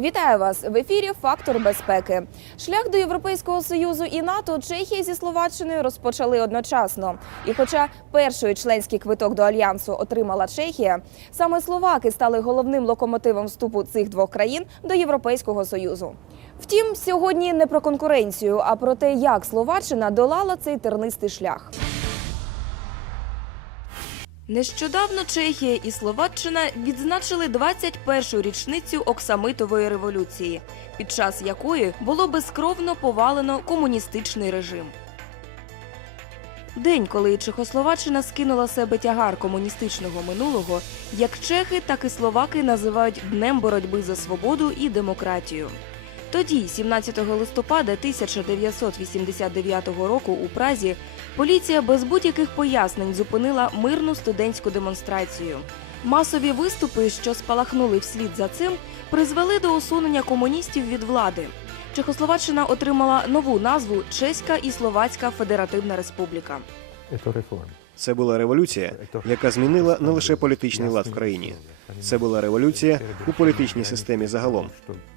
Вітаю вас в ефірі Фактор безпеки. Шлях до Європейського союзу і НАТО Чехія зі Словаччиною розпочали одночасно. І, хоча перший членський квиток до альянсу отримала Чехія, саме словаки стали головним локомотивом вступу цих двох країн до Європейського союзу. Втім, сьогодні не про конкуренцію, а про те, як Словаччина долала цей тернистий шлях. Нещодавно Чехія і Словаччина відзначили 21-ю річницю Оксамитової революції, під час якої було безкровно повалено комуністичний режим. День, коли Чехословаччина скинула себе тягар комуністичного минулого, як чехи, так і словаки називають днем боротьби за свободу і демократію. Тоді, 17 листопада 1989 року у Празі, поліція без будь-яких пояснень зупинила мирну студентську демонстрацію. Масові виступи, що спалахнули вслід за цим, призвели до усунення комуністів від влади. Чехословаччина отримала нову назву Чеська і Словацька Федеративна Республіка. Это реформа. Це була революція, яка змінила не лише політичний лад в країні. Це була революція у політичній системі загалом,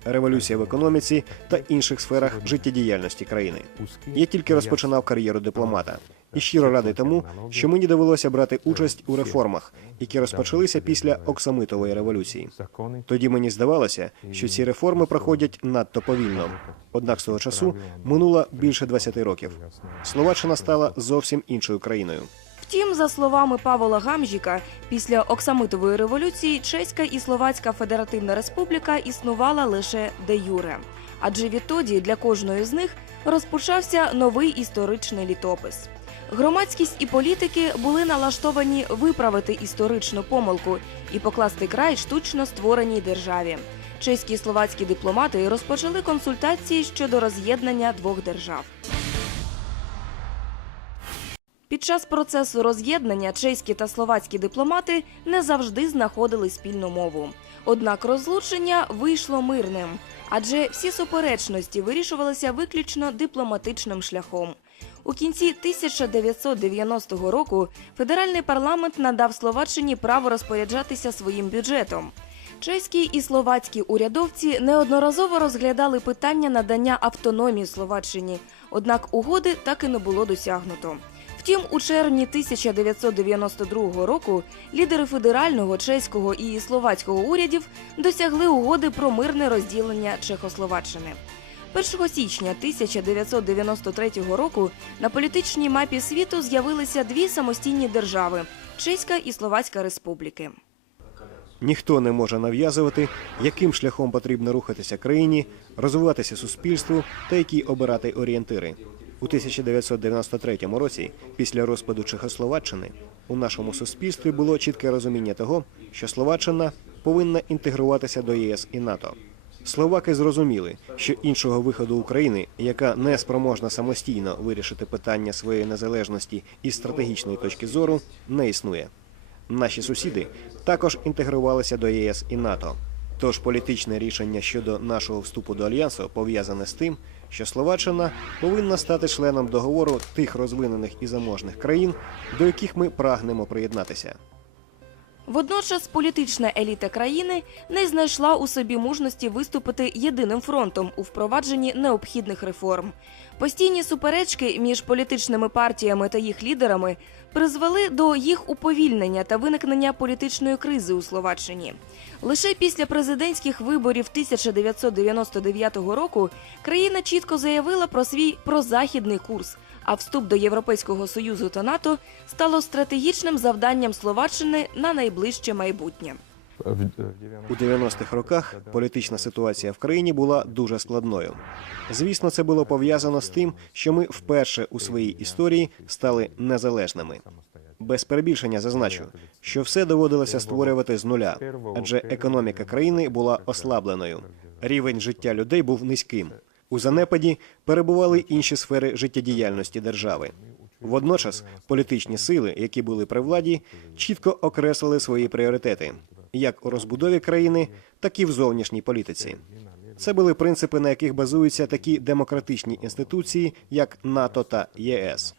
революція в економіці та інших сферах життєдіяльності країни. Я тільки розпочинав кар'єру дипломата і щиро радий тому, що мені довелося брати участь у реформах, які розпочалися після Оксамитової революції. Тоді мені здавалося, що ці реформи проходять надто повільно. Однак з того часу минуло більше 20 років. Словаччина стала зовсім іншою країною. Втім, за словами Павла Гамжіка, після Оксамитової революції Чеська і Словацька Федеративна Республіка існувала лише де юре. Адже відтоді для кожної з них розпочався новий історичний літопис. Громадськість і політики були налаштовані виправити історичну помилку і покласти край штучно створеній державі. Чеські і словацькі дипломати розпочали консультації щодо роз'єднання двох держав. Під час процесу роз'єднання чеські та словацькі дипломати не завжди знаходили спільну мову. Однак розлучення вийшло мирним, адже всі суперечності вирішувалися виключно дипломатичним шляхом. У кінці 1990 року федеральний парламент надав Словаччині право розпоряджатися своїм бюджетом. Чеські і словацькі урядовці неодноразово розглядали питання надання автономії Словаччині, однак угоди так і не було досягнуто. Втім, у червні 1992 року лідери федерального, чеського і словацького урядів досягли угоди про мирне розділення Чехословаччини. 1 січня 1993 року на політичній мапі світу з'явилися дві самостійні держави Чеська і Словацька республіки. Ніхто не може нав'язувати, яким шляхом потрібно рухатися країні, розвиватися суспільству та які обирати орієнтири. У 1993 році, після розпаду Чехословаччини, у нашому суспільстві було чітке розуміння того, що Словаччина повинна інтегруватися до ЄС і НАТО. Словаки зрозуміли, що іншого виходу України, яка не спроможна самостійно вирішити питання своєї незалежності із стратегічної точки зору, не існує. Наші сусіди також інтегрувалися до ЄС і НАТО. Тож політичне рішення щодо нашого вступу до альянсу пов'язане з тим, що Словаччина повинна стати членом договору тих розвинених і заможних країн, до яких ми прагнемо приєднатися. Водночас політична еліта країни не знайшла у собі мужності виступити єдиним фронтом у впровадженні необхідних реформ. Постійні суперечки між політичними партіями та їх лідерами призвели до їх уповільнення та виникнення політичної кризи у Словаччині. Лише після президентських виборів 1999 року країна чітко заявила про свій прозахідний курс. А вступ до Європейського союзу та НАТО стало стратегічним завданням Словаччини на найближче майбутнє. У 90-х роках політична ситуація в країні була дуже складною. Звісно, це було пов'язано з тим, що ми вперше у своїй історії стали незалежними. Без перебільшення зазначу, що все доводилося створювати з нуля, адже економіка країни була ослабленою. Рівень життя людей був низьким. У занепаді перебували інші сфери життєдіяльності держави. Водночас політичні сили, які були при владі, чітко окреслили свої пріоритети як у розбудові країни, так і в зовнішній політиці. Це були принципи, на яких базуються такі демократичні інституції, як НАТО та ЄС.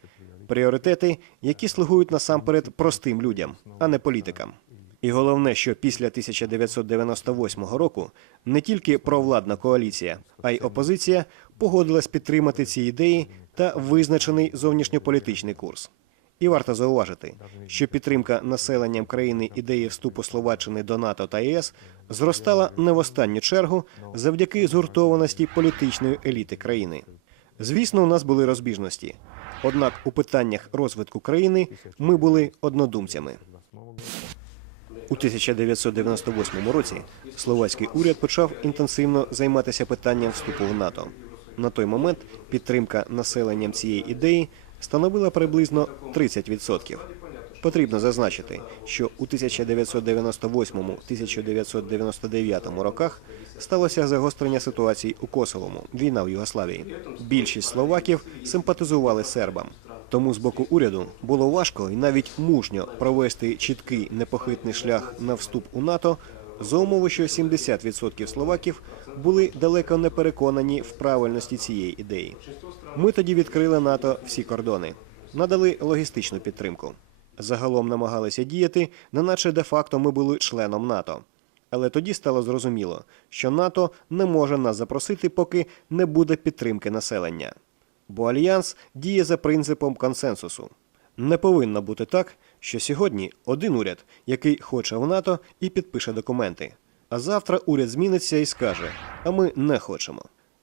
Пріоритети, які слугують насамперед простим людям, а не політикам. І головне, що після 1998 року не тільки провладна коаліція, а й опозиція погодилась підтримати ці ідеї та визначений зовнішньополітичний курс. І варто зауважити, що підтримка населенням країни ідеї вступу Словаччини до НАТО та ЄС зростала не в останню чергу завдяки згуртованості політичної еліти країни. Звісно, у нас були розбіжності. Однак у питаннях розвитку країни ми були однодумцями. У 1998 році словацький уряд почав інтенсивно займатися питанням вступу в НАТО. На той момент підтримка населенням цієї ідеї становила приблизно 30%. Потрібно зазначити, що у 1998-1999 роках сталося загострення ситуації у Косовому, війна в Югославії. Більшість словаків симпатизували сербам. Тому з боку уряду було важко і навіть мужньо провести чіткий непохитний шлях на вступ у НАТО за умови, що 70% словаків були далеко не переконані в правильності цієї ідеї. Ми тоді відкрили НАТО всі кордони, надали логістичну підтримку. Загалом намагалися діяти, неначе де-факто ми були членом НАТО. Але тоді стало зрозуміло, що НАТО не може нас запросити, поки не буде підтримки населення. Бо альянс діє за принципом консенсусу. Не повинно бути так, що сьогодні один уряд, який хоче в НАТО і підпише документи, а завтра уряд зміниться і скаже: а ми не хочемо.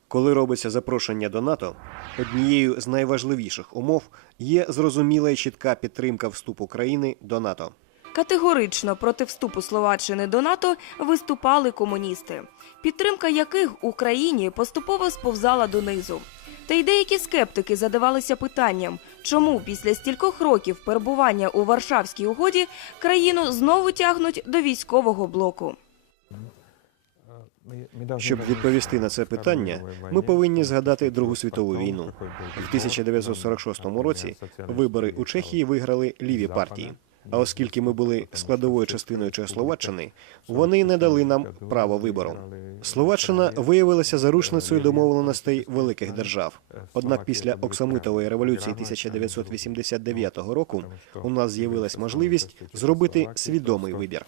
Коли робиться запрошення до НАТО, однією з найважливіших умов є зрозуміла і чітка підтримка вступу країни до НАТО. Категорично проти вступу Словаччини до НАТО виступали комуністи, підтримка яких Україні поступово сповзала донизу. Та й деякі скептики задавалися питанням, чому після стількох років перебування у Варшавській угоді країну знову тягнуть до військового блоку. Щоб відповісти на це питання, ми повинні згадати Другу світову війну. В 1946 році вибори у Чехії виграли ліві партії. А оскільки ми були складовою частиною Чехословаччини, вони не дали нам право вибору. Словаччина виявилася заручницею домовленостей великих держав. Однак після Оксамитової революції 1989 року у нас з'явилась можливість зробити свідомий вибір.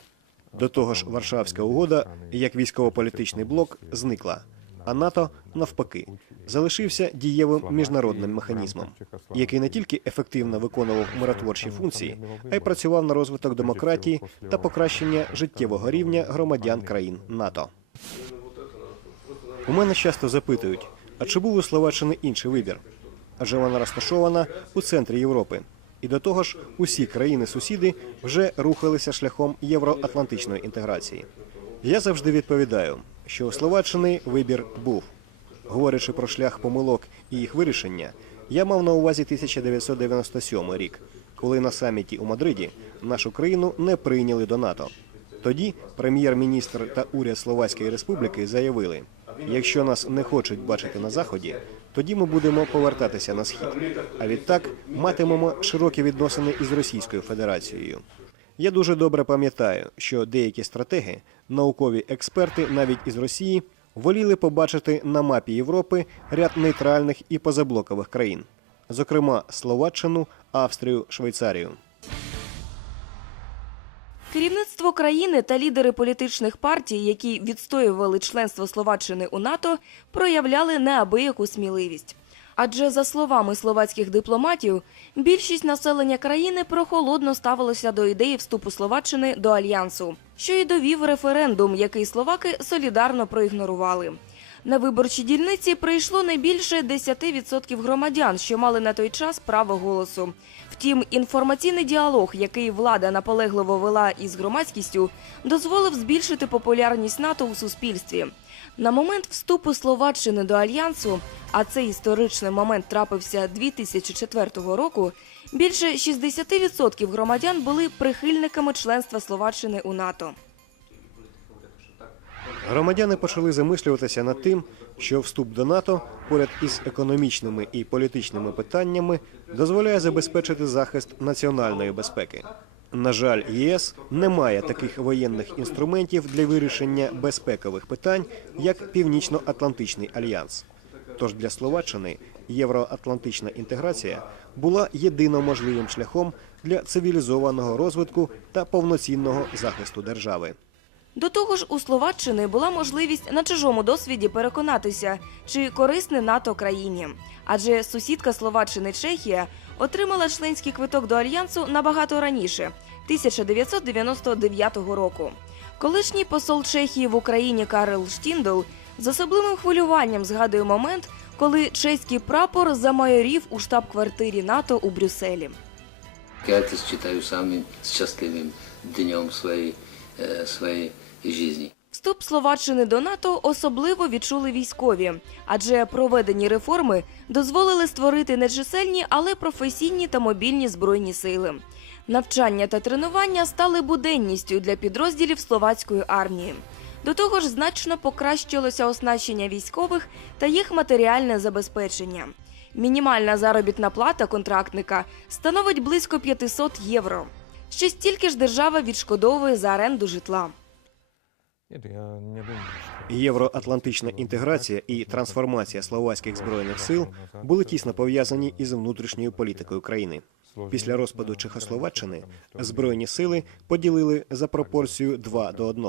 До того ж, Варшавська угода як військово-політичний блок зникла, а НАТО навпаки залишився дієвим міжнародним механізмом, який не тільки ефективно виконував миротворчі функції, а й працював на розвиток демократії та покращення життєвого рівня громадян країн НАТО. У мене часто запитують: а чи був у Словаччини інший вибір? Адже вона розташована у центрі Європи. І до того ж, усі країни-сусіди вже рухалися шляхом євроатлантичної інтеграції. Я завжди відповідаю, що у Словаччини вибір був. Говорячи про шлях помилок і їх вирішення, я мав на увазі 1997 рік, коли на саміті у Мадриді нашу країну не прийняли до НАТО. Тоді прем'єр-міністр та уряд Словацької республіки заявили: якщо нас не хочуть бачити на заході, тоді ми будемо повертатися на схід. А відтак матимемо широкі відносини із Російською Федерацією. Я дуже добре пам'ятаю, що деякі стратеги, наукові експерти, навіть із Росії, воліли побачити на мапі Європи ряд нейтральних і позаблокових країн, зокрема Словаччину, Австрію, Швейцарію. Керівництво країни та лідери політичних партій, які відстоювали членство Словаччини у НАТО, проявляли неабияку сміливість. Адже, за словами словацьких дипломатів, більшість населення країни прохолодно ставилося до ідеї вступу Словаччини до альянсу, що і довів референдум, який словаки солідарно проігнорували. На виборчі дільниці прийшло не більше 10% громадян, що мали на той час право голосу. Втім, інформаційний діалог, який влада наполегливо вела із громадськістю, дозволив збільшити популярність НАТО у суспільстві. На момент вступу Словаччини до альянсу, а цей історичний момент трапився 2004 року. Більше 60% громадян були прихильниками членства Словаччини у НАТО. Громадяни почали замислюватися над тим, що вступ до НАТО поряд із економічними і політичними питаннями дозволяє забезпечити захист національної безпеки. На жаль, ЄС не має таких воєнних інструментів для вирішення безпекових питань, як Північно-Атлантичний альянс. Тож для Словаччини євроатлантична інтеграція була єдино можливим шляхом для цивілізованого розвитку та повноцінного захисту держави. До того ж, у Словаччини була можливість на чужому досвіді переконатися, чи корисне НАТО країні. Адже сусідка Словаччини Чехія отримала членський квиток до альянсу набагато раніше 1999 року. Колишній посол Чехії в Україні Карл Штіндл з особливим хвилюванням згадує момент, коли чеський прапор замайорів у штаб-квартирі НАТО у Брюсселі. Я это считаю самым счастливым днем своей, э, своей жизни. Вступ Словаччини до НАТО особливо відчули військові, адже проведені реформи дозволили створити не чисельні, але професійні та мобільні збройні сили. Навчання та тренування стали буденністю для підрозділів словацької армії. До того ж, значно покращилося оснащення військових та їх матеріальне забезпечення. Мінімальна заробітна плата контрактника становить близько 500 євро. Ще стільки ж держава відшкодовує за оренду житла. Євроатлантична інтеграція і трансформація словацьких збройних сил були тісно пов'язані із внутрішньою політикою країни. Після розпаду Чехословаччини збройні сили поділили за пропорцією 2 до 1.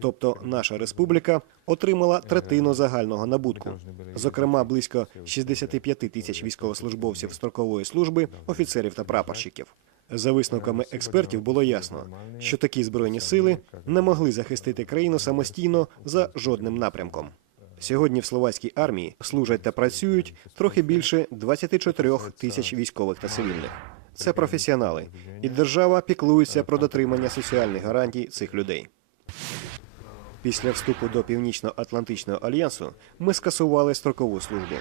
Тобто наша республіка отримала третину загального набутку, зокрема близько 65 тисяч військовослужбовців строкової служби, офіцерів та прапорщиків. За висновками експертів було ясно, що такі збройні сили не могли захистити країну самостійно за жодним напрямком. Сьогодні в словацькій армії служать та працюють трохи більше 24 тисяч військових та цивільних. Це професіонали, і держава піклується про дотримання соціальних гарантій цих людей. Після вступу до Північно-Атлантичного альянсу ми скасували строкову службу.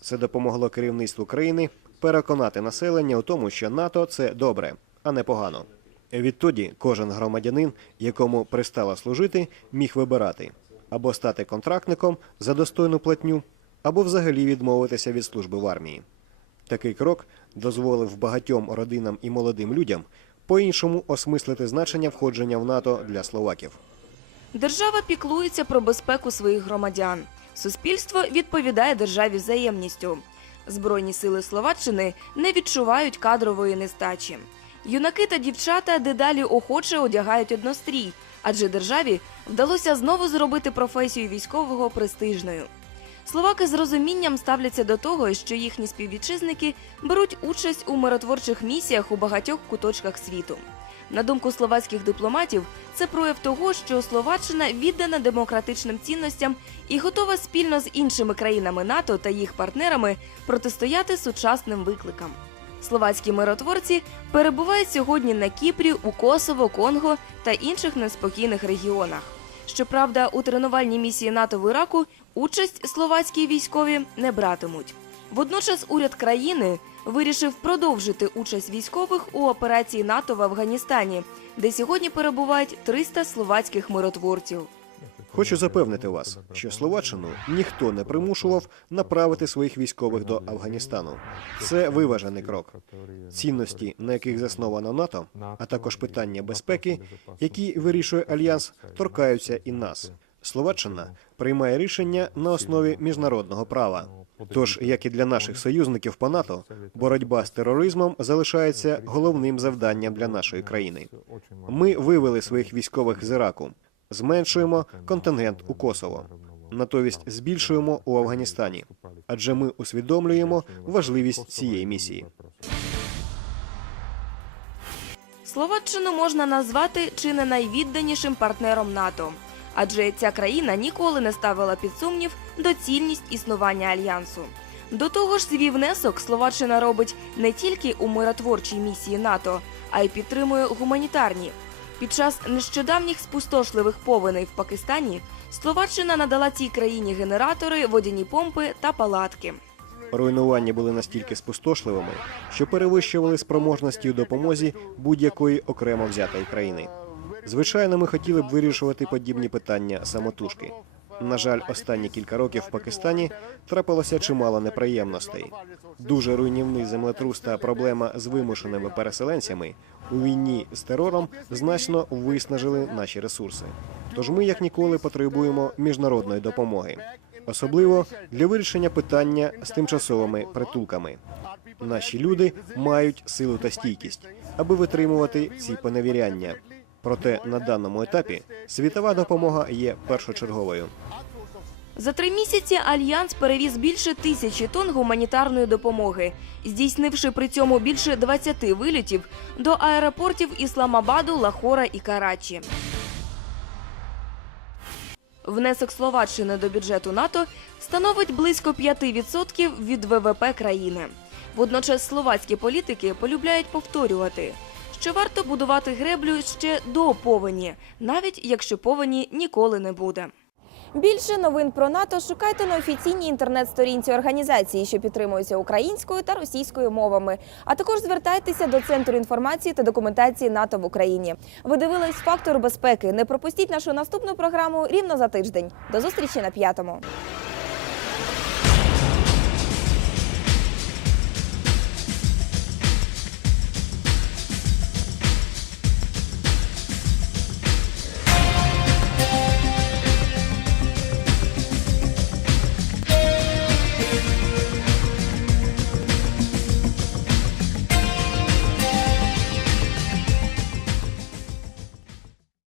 Це допомогло керівництву країни переконати населення у тому, що НАТО це добре, а не погано. Відтоді кожен громадянин, якому пристало служити, міг вибирати або стати контрактником за достойну платню, або взагалі відмовитися від служби в армії. Такий крок дозволив багатьом родинам і молодим людям по-іншому осмислити значення входження в НАТО для словаків. Держава піклується про безпеку своїх громадян. Суспільство відповідає державі взаємністю. Збройні сили Словаччини не відчувають кадрової нестачі. Юнаки та дівчата дедалі охоче одягають однострій, адже державі вдалося знову зробити професію військового престижною. Словаки з розумінням ставляться до того, що їхні співвітчизники беруть участь у миротворчих місіях у багатьох куточках світу. На думку словацьких дипломатів, це прояв того, що Словаччина віддана демократичним цінностям і готова спільно з іншими країнами НАТО та їх партнерами протистояти сучасним викликам. Словацькі миротворці перебувають сьогодні на Кіпрі, у Косово, Конго та інших неспокійних регіонах. Щоправда, у тренувальній місії НАТО в Іраку участь словацькі військові не братимуть. Водночас уряд країни вирішив продовжити участь військових у операції НАТО в Афганістані, де сьогодні перебувають 300 словацьких миротворців. Хочу запевнити вас, що Словаччину ніхто не примушував направити своїх військових до Афганістану. Це виважений крок. Цінності, на яких засновано НАТО, а також питання безпеки, які вирішує альянс, торкаються і нас. Словаччина приймає рішення на основі міжнародного права. Тож, як і для наших союзників по НАТО, боротьба з тероризмом залишається головним завданням для нашої країни. Ми вивели своїх військових з Іраку, зменшуємо контингент у Косово. Натомість збільшуємо у Афганістані, адже ми усвідомлюємо важливість цієї місії. Словаччину можна назвати чи не найвідданішим партнером НАТО, адже ця країна ніколи не ставила під сумнів доцільність існування альянсу. До того ж, свій внесок Словаччина робить не тільки у миротворчій місії НАТО, а й підтримує гуманітарні. Під час нещодавніх спустошливих повеней в Пакистані Словаччина надала цій країні генератори, водяні помпи та палатки. Руйнування були настільки спустошливими, що перевищували спроможності у допомозі будь-якої окремо взятої країни. Звичайно, ми хотіли б вирішувати подібні питання самотужки. На жаль, останні кілька років в Пакистані трапилося чимало неприємностей. Дуже руйнівний землетрус та проблема з вимушеними переселенцями у війні з терором значно виснажили наші ресурси. Тож ми як ніколи потребуємо міжнародної допомоги. особливо для вирішення питання з тимчасовими притулками. Наші люди мають силу та стійкість, аби витримувати ці поневіряння. Проте на даному етапі світова допомога є першочерговою. За три місяці альянс перевіз більше тисячі тонн гуманітарної допомоги, здійснивши при цьому більше 20 вилітів до аеропортів Ісламабаду, Лахора і Карачі. Внесок Словаччини до бюджету НАТО становить близько 5% від ВВП країни. Водночас словацькі політики полюбляють повторювати, що варто будувати греблю ще до повені, навіть якщо повені ніколи не буде. Більше новин про НАТО шукайте на офіційній інтернет-сторінці організації, що підтримуються українською та російською мовами. А також звертайтеся до центру інформації та документації НАТО в Україні. Ви дивились фактор безпеки. Не пропустіть нашу наступну програму рівно за тиждень. До зустрічі на п'ятому.